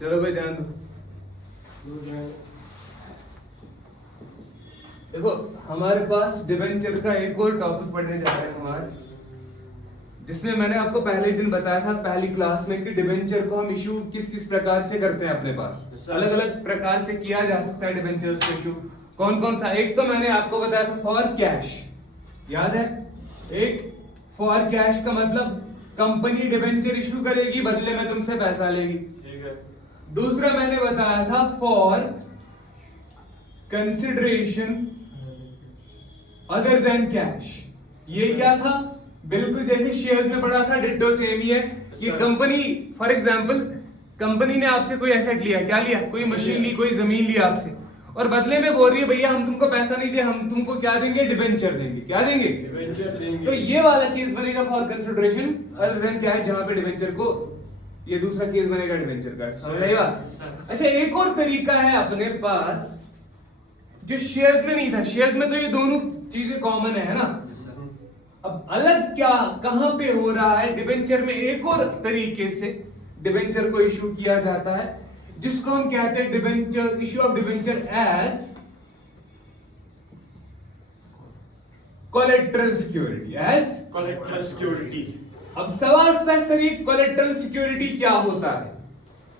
चलो भाई ध्यान दो। देखो हमारे पास डिबेंचर का एक और टॉपिक पढ़ने जा रहे हैं हम आज, जिसमें मैंने आपको पहले दिन बताया था पहली क्लास में कि डिबेंचर को हम इशू किस किस प्रकार से करते हैं। अपने पास अलग अलग प्रकार से किया जा सकता है डिबेंचर्स को इशू। कौन कौन सा? एक तो मैंने आपको बताया था फॉर कैश, याद है? एक फॉर कैश का मतलब कंपनी डिबेंचर इशू करेगी, बदले में तुमसे पैसा लेगी। ठीक है। दूसरा मैंने बताया था for consideration other than cash. ये क्या था? बिल्कुल जैसे शेयर्स में पढ़ा था, डिट्टो सेम ही है कि कंपनी, फॉर एग्जांपल कंपनी ने आपसे कोई एसेट लिया, क्या लिया? कोई मशीन ली, कोई जमीन ली आपसे, और बदले में बोल रही है भैया हम तुमको पैसा नहीं दे, हम तुमको क्या देंगे? डिबेंचर देंगे। क्या देंगे? डिबेंचर देंगे। तो ये वाला केस बनेगा for consideration other than cash, जहां पे डिबेंचर को, ये दूसरा केस बनेगा डिबेंचर का। समझ आएगा? अच्छा, एक और तरीका है अपने पास जो शेयर्स में नहीं था। शेयर्स में तो ये दोनों चीजें कॉमन है ना। अब अलग क्या कहां पे हो रहा है? डिबेंचर में एक और तरीके से डिबेंचर को इशू किया जाता है, जिसको हम कहते हैं debenture, issue of debenture as collateral security. As collateral security. अब सवाल उठता है सर, ये कोलेटरल सिक्योरिटी क्या होता है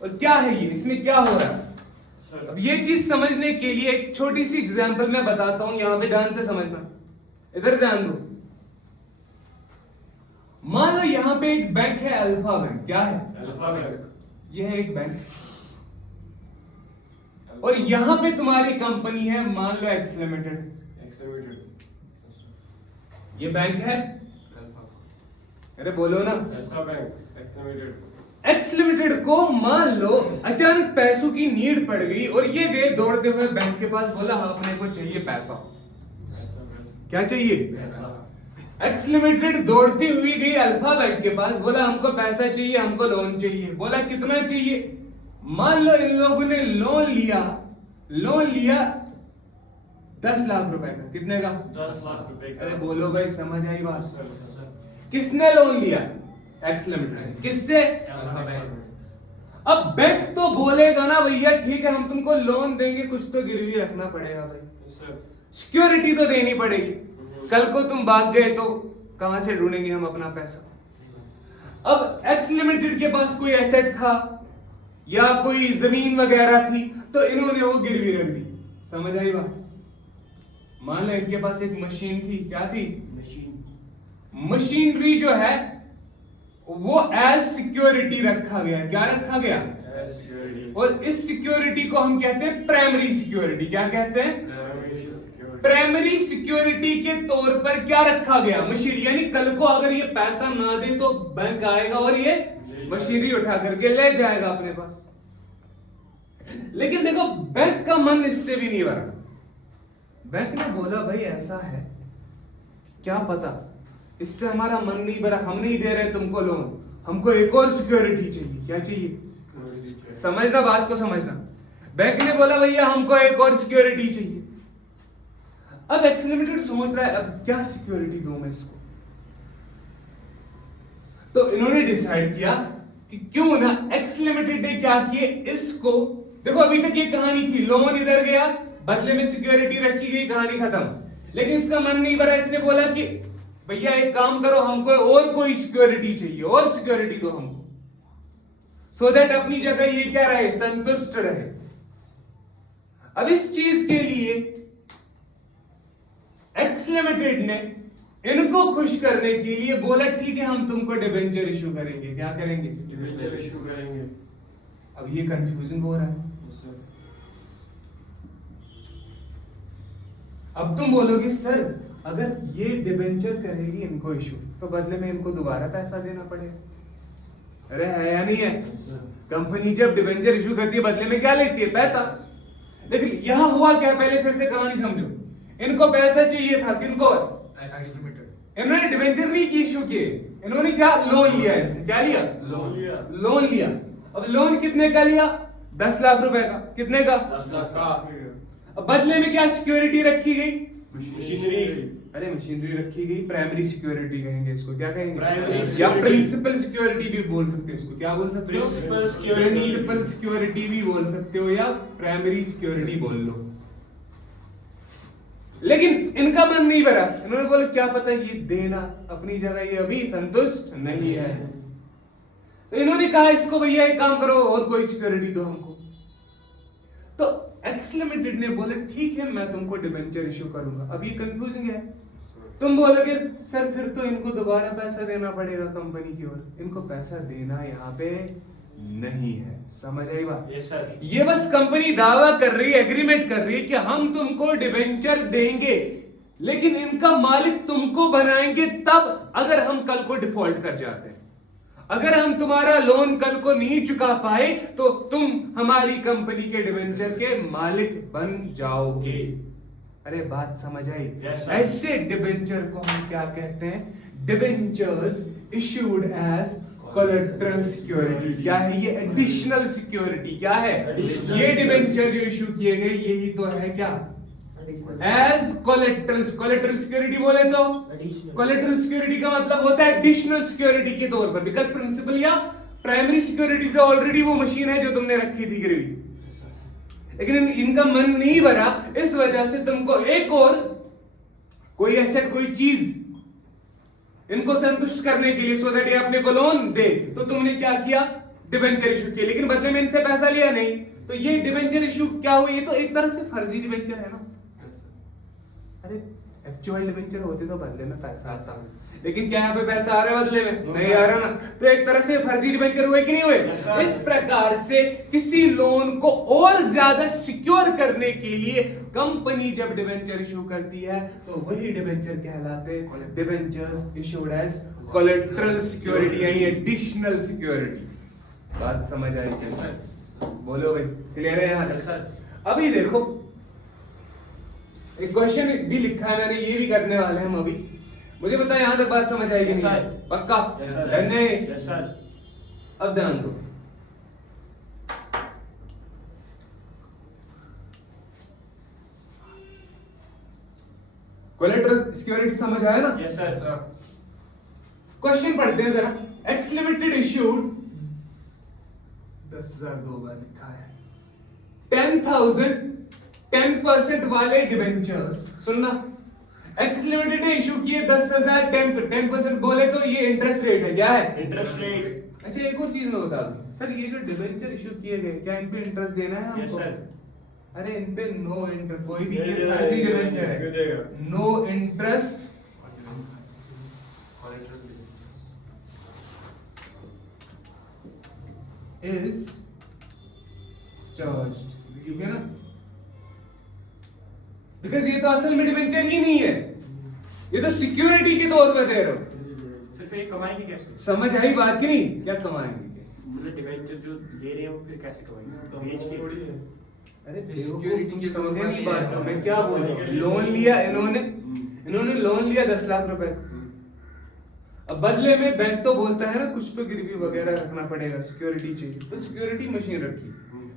और क्या है ये, इसमें क्या हो रहा है? अब ये चीज समझने के लिए एक छोटी सी एग्जांपल मैं बताता हूं, यहां पे ध्यान से समझना, इधर ध्यान दो। मान लो यहां पे एक बैंक है, अल्फा बैंक। क्या है? Alpha bank. ये है एक बैंक, और यहां पे तुम्हारी कंपनी है, मान लो एक्स लिमिटेड। X limited. ये बैंक है, अरे बोलो ना। Extra bank, x limited. X limited को मान लो अचानक पैसों की नीड पड़ गई, और ये गए दौड़ते हुए बैंक के पास, बोला हाँ अपने को चाहिए पैसा। क्या चाहिए? पैसा। एक्स लिमिटेड दौड़ती हुई गई अल्फा बैंक के पास, बोला हमको पैसा चाहिए, हमको लोन चाहिए। बोला कितना चाहिए? मान लो इन लोगों ने लोन लिया 10 लाख रुपए का। कितने का? 10 लाख रुपए का। अरे बोलो भाई, समझ आई बात? सर। किसने लोन लिया? X limited. किससे? Alpha bank. अब बैंक तो बोलेगा ना भैया ठीक है हम तुमको लोन देंगे, कुछ तो गिरवी रखना पड़ेगा भाई, सर। सिक्योरिटी तो देनी पड़ेगी। कल को तुम भाग गए तो कहां से ढूंढेंगे हम अपना पैसा? अब एक्स लिमिटेड के पास कोई एसेट था या कोई जमीन वगैरह थी, तो इन्होंने वो गिरवी रख दी। समझ आई बात? मान लो इनके पास एक मशीन थी। क्या थी? मशीनरी जो है वो एज सिक्योरिटी रखा गया। क्या रखा गया? As security. और इस सिक्योरिटी को हम कहते हैं प्राइमरी सिक्योरिटी। क्या कहते हैं? प्राइमरी सिक्योरिटी के तौर पर क्या रखा गया? मशीनरी। यानी कल को अगर ये पैसा ना दे तो बैंक आएगा और ये मशीनरी उठा करके ले जाएगा अपने पास। लेकिन देखो बैंक का मन इससे भी नहीं भरा। बैंक ने बोला भाई ऐसा है, क्या पता इससे हमारा मन नहीं भरा, हम नहीं दे रहे तुमको लोन, हमको एक और सिक्योरिटी चाहिए। क्या चाहिए? समझना बात को, समझना। बैंक ने बोला भैया हमको एक और सिक्योरिटी चाहिए। अब एक्स लिमिटेड सोच रहा है अब क्या सिक्योरिटी दूं मैं इसको, तो इन्होंने डिसाइड किया कि क्यों ना एक्स लिमिटेड ने क्या किए, इसको देखो अभी तक ये कहानी थी, लोन इधर गया, बदले में सिक्योरिटी रखी गई, कहानी खत्म। लेकिन इसका मन नहीं भरा, इसने बोला कि भैया एक काम करो, हमको और कोई सिक्योरिटी चाहिए, और सिक्योरिटी दो हमको, सो दैट अपनी जगह ये क्या रहे, संतुष्ट रहे। अब इस चीज के लिए एक्स लिमिटेड ने इनको खुश करने के लिए बोला ठीक है हम तुमको डिबेंचर इशू करेंगे। क्या करेंगे? डिबेंचर इशू करेंगे। अब ये कंफ्यूजिंग हो रहा है। अब तुम बोलोगे सर अगर ये डिबेंचर करेगी इनको इशू, तो बदले में इनको दोबारा पैसा देना पड़ेगा। अरे है या नहीं है? कंपनी जब डिबेंचर इशू करती है बदले में क्या लेती है? पैसा। लेकिन यहां हुआ क्या, पहले फिर से कहानी समझो। इनको पैसा चाहिए था, किनको? इन्होंने डिबेंचर नहीं की इशू किए, इन्होंने क्या लोन लिया इनसे। क्या लिया? लोन लिया। अब लोन कितने का लिया? 10 लाख रुपए का। कितने का? 10 लाख का। अब बदले में क्या सिक्योरिटी रखी गई? मशीनरी। अरे मशीनरी रखी गई, प्राइमरी सिक्योरिटी कहेंगे इसको, क्या कहेंगे? Primary या security। प्रिंसिपल सिक्योरिटी भी बोल सकते हो इसको, क्या बोल सकते हो? Principal security। प्रिंसिपल सिक्योरिटी भी बोल सकते हो या प्राइमरी सिक्योरिटी बोल लो। लेकिन इनका मन नहीं भरा, इन्होंने बोला क्या पता ये देना, अपनी जगह ये अभी संतुष्ट नहीं है, तो इन्होंने कहा इसको भैया एक काम करो और कोई सिक्योरिटी दो हमको। तो एक्स लिमिटेड ने बोला ठीक है मैं तुमको डिबेंचर इशू करूंगा। अब ये कंफ्यूजिंग है, तुम बोलोगे सर फिर तो इनको दोबारा पैसा देना पड़ेगा कंपनी की ओर, इनको पैसा देना यहाँ पे नहीं है, समझ आई बात? Yes sir. ये बस कंपनी दावा कर रही है, एग्रीमेंट कर रही है कि हम तुमको डिबेंचर देंगे, लेकिन इनका मालिक तुमको बनाएंगे तब अगर हम कल को डिफॉल्ट कर जाते हैं। अगर हम तुम्हारा लोन कल को नहीं चुका पाए तो तुम हमारी कंपनी के डिबेंचर के मालिक बन जाओगे। अरे बात समझ आई? Yes, sir। ऐसे डिबेंचर को हम क्या कहते हैं? Debentures issued as collateral security. क्या है ये? Additional security. क्या है Additional ये? डिबेंचर जो इशू किए गए यही तो है क्या? As collateral. कोलेटरल सिक्योरिटी बोले तो कोलेटरल सिक्योरिटी का मतलब होता है एडिशनल सिक्योरिटी के तौर पर, बिकॉज प्रिंसिपल या प्राइमरी सिक्योरिटी तो ऑलरेडी वो मशीन है जो तुमने रखी थी गिरवी, लेकिन इनका मन नहीं भरा, इस वजह से तुमको एक और कोई एसेट कोई चीज इनको संतुष्ट करने के लिए, सो दैट ये अपने को लोन दे, तो तुमने क्या किया? डिबेंचर इशू किया, लेकिन बदले में इनसे पैसा लिया नहीं। तो ये डिबेंचर इशू क्या हुई? ये तो एक तरह से फर्जी डिबेंचर है ना। अरे एक्चुअल डिबेंचर होते तो बदले में पैसा आता, लेकिन क्या यहाँ पे पैसा आ रहा है बदले में? नहीं आ रहा ना, तो एक तरह से फर्जी डिबेंचर हुए कि नहीं हुए? इस प्रकार से किसी लोन को और ज्यादा सिक्योर करने के लिए कंपनी जब डिबेंचर इशू करती है तो वही डिबेंचर कहलाते हैं debentures issued as collateral security, यानी एडिशनल सिक्योरिटी। बात समझ आई क्या सर? बोलो भाई, क्लियर है यहाँ तक? अभी देखो एक क्वेश्चन भी लिखा है मैंने, ये भी करने वाले हैं हम अभी। मुझे पता है यहाँ तक बात समझ आएगी Yes, नहीं? sir। पक्का? Yes, sir। डन है? Yes sir. अब ध्यान दो, कोलेटरल सिक्योरिटी समझ आया ना? Yes sir. क्वेश्चन पढ़ते हैं जरा। एक्स लिमिटेड इश्यूड 10,000 दो बार लिखा है, 10,000 10% वाले डिबेंचर्स। सुनना, एक्स लिमिटेड ने इशू किए 10,000 10% बोले तो ये इंटरेस्ट रेट है। क्या है? Interest rate. अच्छा एक और चीज मैं बता दूं सर, ये जो डिबेंचर इशू किए गए क्या इन पे इंटरेस्ट देना है हमको? Yes sir. अरे इन पे नो इंटरेस्ट, कोई भी नहीं ये देना फर्जी है, डिबेंचर क्यों है, देगा? No interest is charged. ठीक है ना? बिकॉज ये तो असल में डिबेंचर ही नहीं है, ये तो सिक्योरिटी के तौर पर दे रहे हो। सिर्फ ये कमाएंगे कैसे? समझ आई बात की नहीं? क्या कमाएंगे कैसे? मतलब डिबेंचर जो ले रहे हैं वो फिर कैसे कमाएंगे? बेच के? अरे सिक्योरिटी की समझे नहीं जरूरत बात है। को, मैं क्या बोल रहा हूँ? लोन लिया इन्होंने लोन लिया 10 लाख रुपए। अब बदले में बैंक तो बोलता है ना कुछ तो गिरवी वगैरह रखना पड़ेगा, सिक्योरिटी चाहिए, तो सिक्योरिटी मशीन रखी।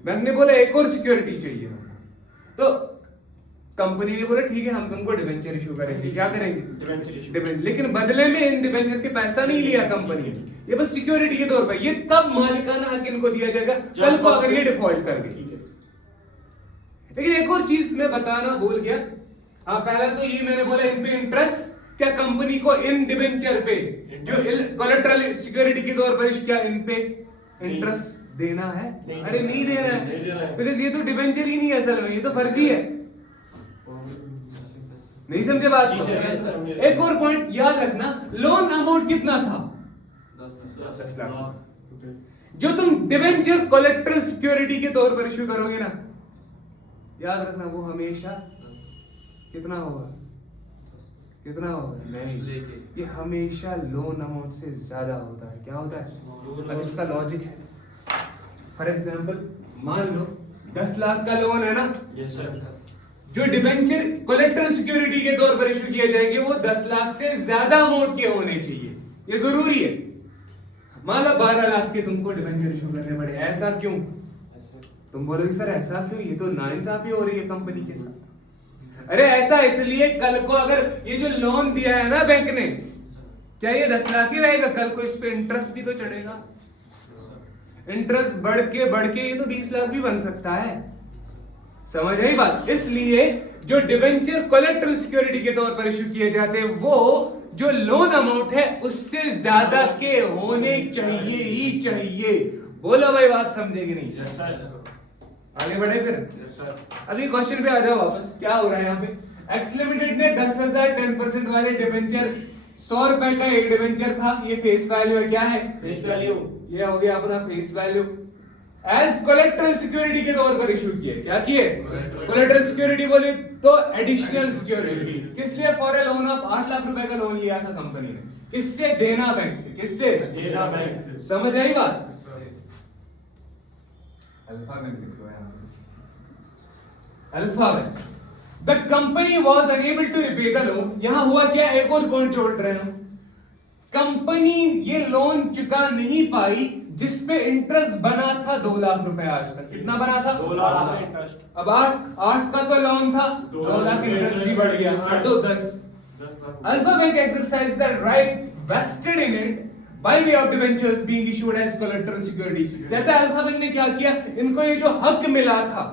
बैंक ने बोला एक और सिक्योरिटी चाहिए हमको, तो कंपनी ने बोला ठीक है हम तुमको डिबेंचर इशू करेंगे। क्या करेंगे? Debenture issue. डिबेंचर। लेकिन बदले में इन डिबेंचर के पैसा नहीं लिया कंपनी ने, ये बस सिक्योरिटी के तौर पर। ये तब मालिकाना हक इनको दिया जाएगा कल को अगर ये डिफॉल्ट कर गई। ठीक है। लेकिन एक और चीज मैं बताना भूल गया। हाँ, पहला तो ये मैंने बोला इन पे इंटरेस्ट, क्या कंपनी को इन डिबेंचर पे जो कोलेटरल सिक्योरिटी के तौर पर क्या इन पे इंटरेस्ट देना है? नहीं। अरे नहीं देना नहीं देना है, है। बिकॉज ये तो डिबेंचर ही नहीं है असल में, ये तो फर्जी है। नहीं समझे बात को? जी, सर, समझे। एक और पॉइंट याद रखना, लोन अमाउंट कितना था? 10 लाख। जो तुम डिबेंचर कोलेटरल सिक्योरिटी के तौर पर इशू करोगे ना, याद रखना वो हमेशा कितना होगा? कितना होगा? नहीं, ये हमेशा लोन अमाउंट से ज्यादा होता है। क्या होता है? अब इसका लॉजिक है, फॉर एग्जाम्पल मान लो 10 लाख का लोन है ना, यस सर। जो डिबेंचर कोलेटरल सिक्योरिटी के तौर पर इशू किए जाएंगे वो 10 लाख से ज्यादा अमाउंट के होने चाहिए, ये जरूरी है। मान लो 12 लाख के तुमको डिबेंचर इशू करने पड़े, ऐसा क्यों? तुम बोलोगे सर ऐसा क्यों, ये तो नाइंसाफी हो रही है कंपनी के साथ। अरे ऐसा इसलिए, कल को अगर ये जो लोन दिया है ना बैंक ने, क्या ये 10 लाख ही रहेगा? कल को इस पे इंटरेस्ट भी तो चढ़ेगा। इंटरेस्ट बढ़ के ये तो 20 लाख भी बन सकता है। समझ आई बात? इसलिए जो डिबेंचर कोलेटरल सिक्योरिटी के तौर पर इशू किए जाते हैं, वो जो लोन अमाउंट है उससे ज्यादा के होने चाहिए ही चाहिए। बोलो भाई, बात समझेगी नहीं? Yes sir. आगे बढ़े फिर। Yes sir. अभी क्वेश्चन पे आ जाओ वापस। क्या हो रहा है यहाँ पे? एक्स लिमिटेड ने 10,000 10% वाले डिबेंचर, 100 रुपए का एक डिबेंचर था, ये फेस वैल्यू है। क्या है? Face value. ये हो गया अपना face value. As collateral security के तौर पर इशू किए। क्या किए? कोलेटरल सिक्योरिटी बोले तो एडिशनल सिक्योरिटी। किस लिए? For a loan of 8 lakh रुपए का लोन लिया था कंपनी ने। किससे? देना बैंक से। किससे? देना बैंक से। समझ आई बात? अल्फाबेट लिखो यहाँ पे। Alphabet. The company was unable to repay the loan. यहां हुआ क्या? एक और पॉइंट जोड़ रहे हैं। कंपनी ये लोन चुका नहीं पाई जिसपे इंटरेस्ट बना था 2 लाख रुपए आज तक। कितना बना था? 2 लाख का इंटरेस्ट। अब 8 का तो लोन था, 2 लाख इंटरेस्ट भी बढ़ गया, 8 तो 10 lakh. Alpha bank exercise the right vested in it by way of debentures being issued as collateral security. कहता है अल्फा बैंक ने क्या किया? इनको ये जो हक मिला था,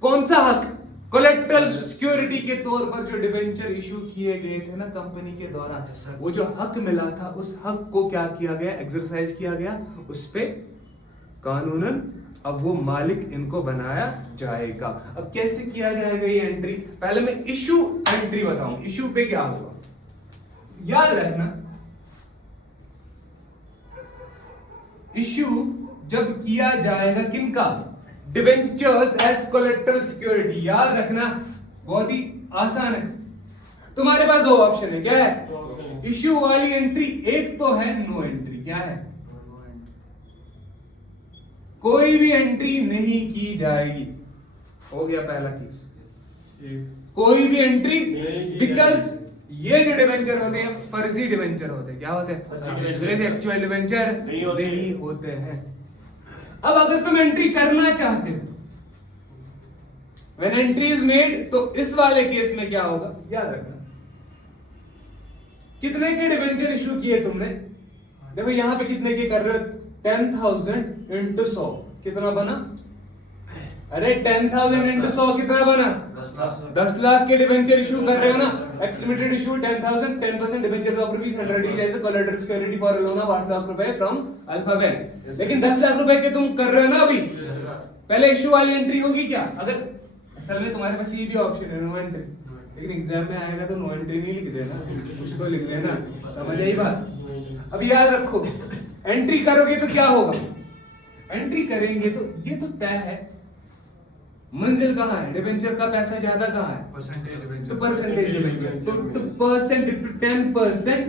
कौन सा हक? कोलेटरल सिक्योरिटी के तौर पर जो डिबेंचर इशू किए गए थे ना कंपनी के द्वारा, वो जो हक मिला था, उस हक को क्या किया गया? एक्सरसाइज किया गया। उस पे कानूनन अब वो मालिक इनको बनाया जाएगा। अब कैसे किया जाएगा ये एंट्री? पहले मैं इशू एंट्री बताऊं। इशू पे क्या होगा याद रखना। इशू जब किया जाएगा किनका? Debentures as collateral security. याद रखना, बहुत ही आसान है। तुम्हारे पास 2 ऑप्शन है। क्या है? इशू वाली एंट्री। एक तो है नो एंट्री। क्या है? कोई भी एंट्री नहीं की जाएगी। हो गया पहला केस। कोई भी एंट्री, बिकॉज ये जो डिबेंचर होते हैं फर्जी डिबेंचर होते हैं। क्या होते हैं? एक्चुअल डिबेंचर नहीं होते हैं। अब अगर तुम एंट्री करना चाहते हो, व्हेन एंट्री इज मेड, तो इस वाले केस में क्या होगा? याद रखना, कितने के डिबेंचर इशू किए तुमने? देखो यहां पे कितने के कर रहे हो? 10,000 इंटू 100 कितना बना? अरे 10,000 इंटू 100 कितना बना? 10 लाख के डिबेंचर इशू कर रहे हो ना। X limited issue 10,000 10% debenture of ₹100 as collateral security for loan of 8 lakh रुपए फ्रॉम अल्फा बैंक। लेकिन 10 लाख रुपए के तुम कर रहे हो ना अभी। पहले इशू वाली एंट्री होगी क्या? अगर असल में तुम्हारे पास ये भी ऑप्शन है नो एंट्री, लेकिन एग्जाम में आएगा तो नो एंट्री नहीं लिख देना, कुछ तो लिख लेना। समझ आई बात? अब याद रखो, एंट्री करोगे तो क्या होगा? एंट्री करेंगे तो ये तो तय है, मंजिल कहां है? डिबेंचर का पैसा ज्यादा कहां है? Percentage debenture. तो परसेंटेज डिबेंचर, तो 10%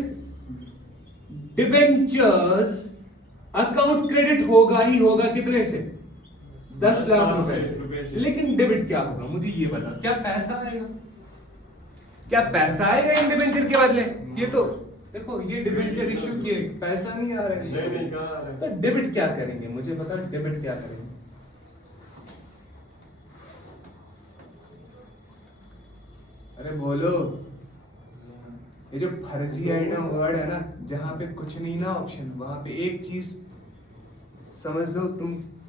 डिबेंचर्स अकाउंट क्रेडिट होगा ही होगा। कितने से? 10 लाख रुपए से। लेकिन डेबिट क्या होगा मुझे ये बता। क्या पैसा आएगा? क्या पैसा आएगा इन डिबेंचर के बदले? ये तो देखो, ये डिबेंचर इशू किए, पैसा नहीं आ रहा है। तो डेबिट क्या करेंगे मुझे बता। डेबिट क्या करेंगे? अरे बोलो। ये जो फर्जी आइटम वर्ड है ना, जहां पे कुछ नहीं ना ऑप्शन, वहां पे एक चीज समझ लो,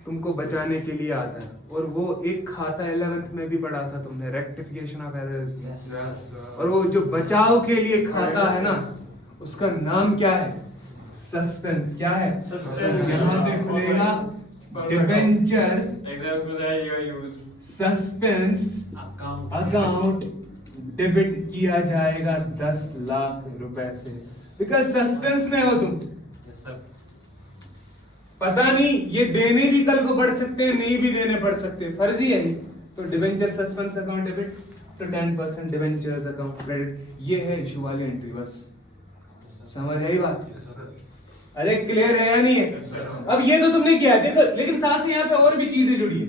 तुमको बचाने के लिए आता है। और वो एक खाता 11th में भी पढ़ा था तुमने, रेक्टिफिकेशन ऑफ एरर्स। और वो जो बचाव के लिए खाता है ना, उसका नाम क्या है? सस्पेंस। क्या है? यहाँ पे खुलेगा डिबेंचर सस्पेंस अकाउंट, डेबिट किया जाएगा 10 लाख रुपए से। बिकॉज सस्पेंस में हो तुम। पता नहीं ये देने भी कल को पड़ सकते हैं, नहीं भी देने पड़ सकते हैं, फर्जी है ये। तो डिबेंचर सस्पेंस अकाउंट डेबिट, तो 10% डिबेंचर्स अकाउंट क्रेडिट। ये है इशू वाली एंट्री। बस समझ आई बात? अरे क्लियर है या नहीं है? अब ये तो तुमने किया देखो, लेकिन साथ में यहाँ पे और भी चीजें जुड़ी है।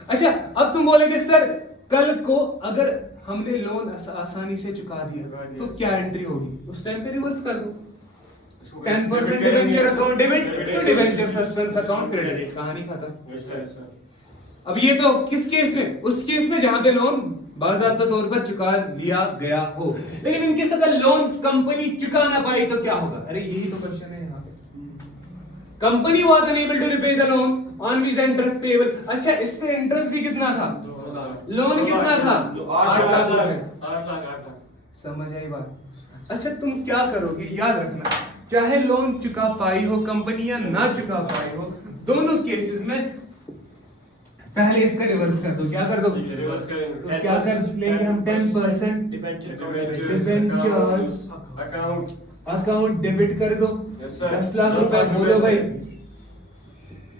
अच्छा, अब तुम बोलोगे सर कल को अगर हमने लोन आसानी से चुका दिया तो क्या एंट्री होगी? उस टाइम पे रिवर्स कर दो, 10% डिबेंचर अकाउंट डेबिट, तो डिबेंचर सस्पेंस अकाउंट क्रेडिट। कहानी खत्म। अब ये तो किस केस में, उस केस में जहां पे लोन बाज़ाब्ता तौर पर चुका लिया गया हो, लेकिन इनकेस अगर लोन कंपनी चुका ना पाई तो क्या होगा? अरे यही तो क्वेश्चन है यहाँ पे। Company was unable to repay the loan on which the interest payable. अच्छा, इस पे इंटरेस्ट भी कितना था? लोन कितना था? 8 लाख रुपए। समझ आई बात? अच्छा, तुम क्या करोगे, याद रखना, चाहे लोन चुका पाई हो कंपनी या ना चुका पाई हो, दोनों केसेस में पहले इसका रिवर्स कर दो। क्या कर दो? रिवर्स करेंगे। तो क्या कर लेंगे हम? 10% डिबेंचर्स अकाउंट डेबिट कर दो। Yes, sir. 10 लाख 10 रुपए लाख बोलो रुपए, भाई। sir.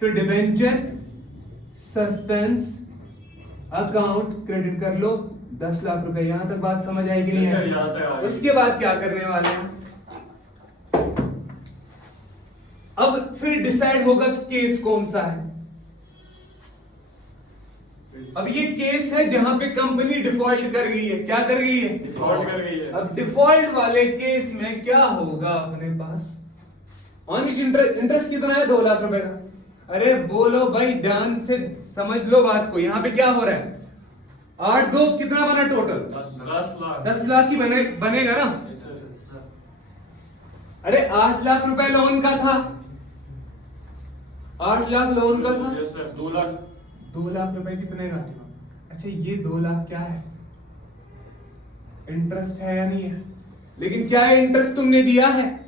तो डिबेंचर सस्पेंस अकाउंट क्रेडिट कर लो 10 लाख रुपए। यहां तक बात समझ आएगी नहीं Yes, sir, यहाँ तक आ है? गई। उसके बाद क्या करने वाले हैं? अब फिर डिसाइड होगा कि केस कौन सा है। अब ये केस है जहां पे कंपनी डिफॉल्ट कर गई है। क्या कर गई है? डिफॉल्ट कर गई है। अब डिफॉल्ट वाले केस में क्या होगा अपने पास? ऑन विच इंटरेस्ट कितना है? 2 लाख रुपए का। अरे बोलो भाई, ध्यान से समझ लो बात को। यहाँ पे क्या हो रहा है? 8 2 कितना बना टोटल? 10 लाख। 10 लाख ही बनेगा ना। अरे 8 लाख रुपए लोन का था, 8 लाख लोन का था। Yes sir, 2 lakh. 2 लाख रुपए कितने का? अच्छा, ये 2 लाख क्या है? इंटरेस्ट है या नहीं है? लेकिन क्या इंटरेस्ट तुमने दिया है?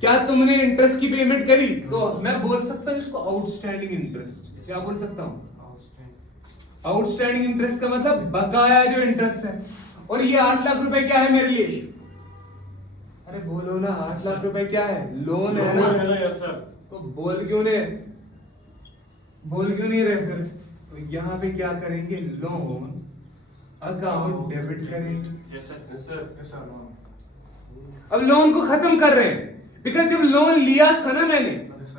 क्या तुमने इंटरेस्ट की पेमेंट करी? तो मैं बोल सकता हूं इसको आउटस्टैंडिंग इंटरेस्ट। क्या बोल सकता हूं? आउटस्टैंडिंग इंटरेस्ट का मतलब बकाया जो इंटरेस्ट है। और ये 8 लाख रुपए क्या है मेरे लिए? अरे बोलो ना, 8 लाख रुपए क्या है? लोन है ना। Yes sir. तो बोल क्यों नहीं रहे फिर? तो यहाँ पे क्या करेंगे? लोन अकाउंट डेबिट करेंगे। Yes sir. Yes sir. अब लोन को खत्म कर रहे हैं, बिकॉज जब लोन लिया था ना मैंने,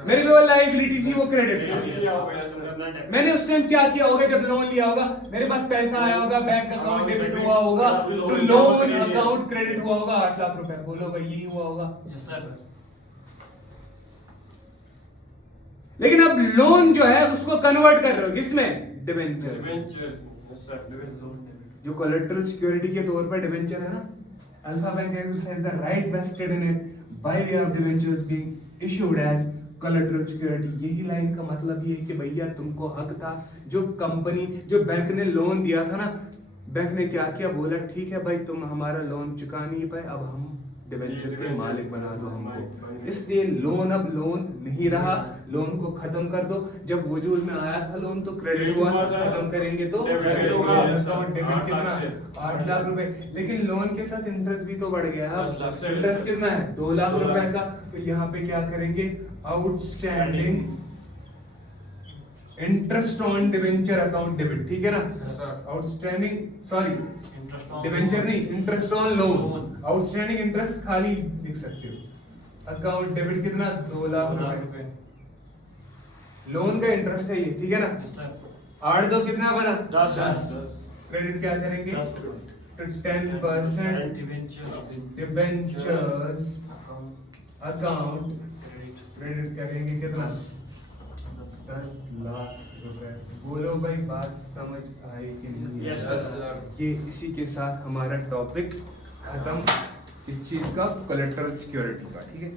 मेरे पे वो लायबिलिटी थी, वो क्रेडिट था। मैंने उस टाइम क्या किया होगा? जब लोन लिया होगा, मेरे पास पैसा आया होगा, बैंक अकाउंट डेबिट हुआ होगा, तो लोन अकाउंट क्रेडिट हुआ होगा 8 लाख रुपए। बोलो भाई, यही हुआ होगा। Yes sir. लेकिन अब लोन जो है उसको कन्वर्ट कर रहे हो किसमें? डिबेंचर। Yes sir. जो कोलेटरल सिक्योरिटी के तौर पर डिबेंचर है ना, alpha bank exercise the right vested in it by way of debentures being issued as collateral security. यही लाइन का मतलब ये है कि भैया तुमको हक था। जो कंपनी, जो बैंक ने लोन दिया था ना, बैंक ने क्या किया? बोला ठीक है भाई, तुम हमारा लोन चुका नहीं पाए, अब हम डिबेंचर के मालिक बना दो हमको। इसलिए लोन अब लोन नहीं रहा, लोन को खत्म कर दो। जब वजूद में आया था लोन तो क्रेडिट हुआ था, खत्म करेंगे तो डेबिट होगा। अकाउंट डेबिट कितना? 8 लाख रुपए। लेकिन लोन के साथ इंटरेस्ट भी तो बढ़ गया। अब इंटरेस्ट कितना है? 2 लाख रुपए का। तो यहाँ पे क्या करेंगे? Outstanding interest on debenture account debit. ठीक है ना? आउटस्टैंडिंग, सॉरी डिबेंचर नहीं, interest on loan. Outstanding interest खाली लिख सकते हो। अकाउंट डेबिट कितना? 2 लाख रुपए। लोन का इंटरेस्ट है ये, ठीक है ना? 8 2 कितना बना? 10। क्रेडिट क्या करेंगे? 10% डिबेंचर्स अकाउंट क्रेडिट करेंगे कितना? 10 लाख रुपए। बोलो भाई, बात समझ आई कि नहीं? Yes, sir. ये इसी के साथ हमारा टॉपिक खत्म, इस चीज का, कोलेटरल सिक्योरिटी का। ठीक है।